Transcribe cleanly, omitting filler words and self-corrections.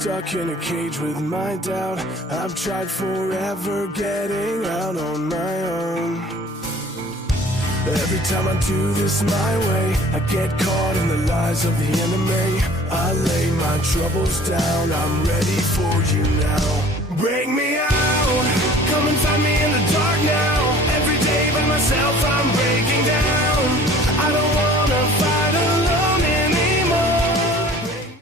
stuck in a cage with my doubt. I've tried forever getting out on my own. Every time I do this my way, I get caught in the lies of the enemy. I lay my troubles down, I'm ready for you now. Break me out, come and find me in the dark now. Every day by myself